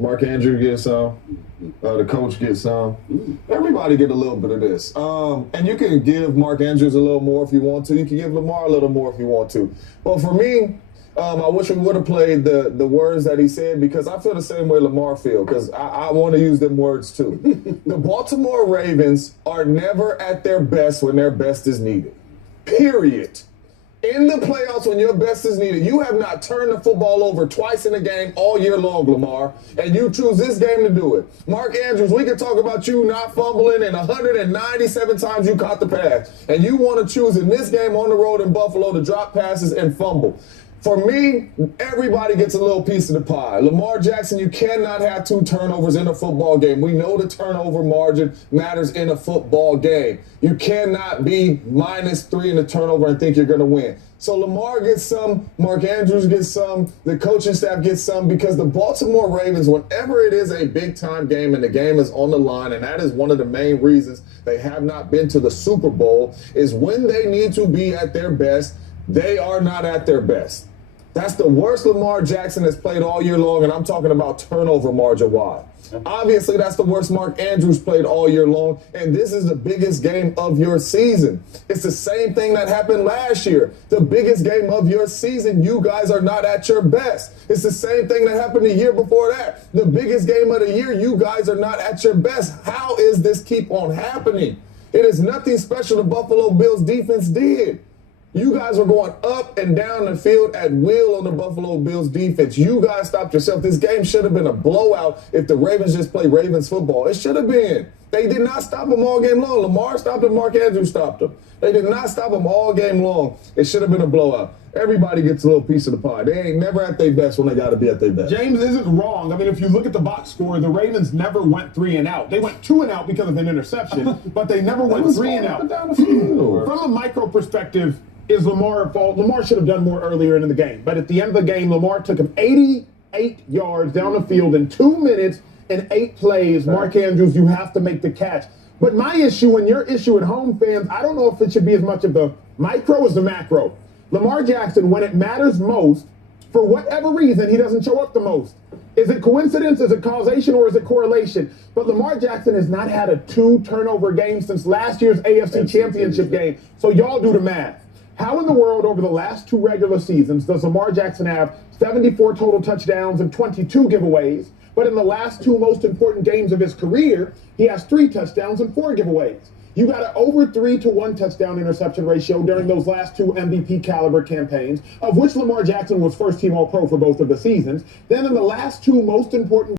Mark Andrews gets some. The coach gets some. Everybody get a little bit of this. And you can give Mark Andrews a little more if you want to. You can give Lamar a little more if you want to. But for me, I wish we would have played the words that he said, because I feel the same way Lamar feels, because I want to use them words too. The Baltimore Ravens are never at their best when their best is needed. Period. In the playoffs, when your best is needed, you have not turned the football over twice in a game all year long, Lamar, and you choose this game to do it. Mark Andrews, we can talk about you not fumbling and 197 times you caught the pass, and you want to choose in this game on the road in Buffalo to drop passes and fumble. For me, everybody gets a little piece of the pie. Lamar Jackson, you cannot have 2 turnovers in a football game. We know the turnover margin matters in a football game. You cannot be -3 in the turnover and think you're going to win. So Lamar gets some, Mark Andrews gets some, the coaching staff gets some, because the Baltimore Ravens, whenever it is a big-time game and the game is on the line, and that is one of the main reasons they have not been to the Super Bowl, is when they need to be at their best, they are not at their best. That's the worst Lamar Jackson has played all year long, and I'm talking about turnover margin-wide. Obviously, that's the worst Mark Andrews played all year long, and this is the biggest game of your season. It's the same thing that happened last year. The biggest game of your season, you guys are not at your best. It's the same thing that happened the year before that. The biggest game of the year, you guys are not at your best. How is this keep on happening? It is nothing special the Buffalo Bills defense did. You guys were going up and down the field at will on the Buffalo Bills defense. You guys stopped yourself. This game should have been a blowout if the Ravens just played Ravens football. It should have been. They did not stop them all game long. Lamar stopped them. Mark Andrews stopped them. They did not stop them all game long. It should have been a blowout. Everybody gets a little piece of the pie. They ain't never at their best when they got to be at their best. James isn't wrong. I mean, if you look at the box score, the Ravens never went 3 and out. They went 2 and out because of an interception, but they never went 3 and out. From a micro perspective, is Lamar at fault? Lamar should have done more earlier in the game. But at the end of the game, Lamar took him 88 yards down the field in 2 minutes and 8 plays. Mark Andrews, you have to make the catch. But my issue and your issue at home, fans, I don't know if it should be as much of the micro as the macro. Lamar Jackson, when it matters most, for whatever reason, he doesn't show up the most. Is it coincidence, is it causation, or is it correlation? But Lamar Jackson has not had a 2-turnover game since last year's AFC Championship game. So y'all do the math. How in the world over the last 2 regular seasons does Lamar Jackson have 74 total touchdowns and 22 giveaways, but in the last 2 most important games of his career, he has 3 touchdowns and 4 giveaways? You got an over 3-to-1 touchdown interception ratio during those last 2 MVP caliber campaigns, of which Lamar Jackson was first-team All-Pro for both of the seasons. Then in the last 2 most important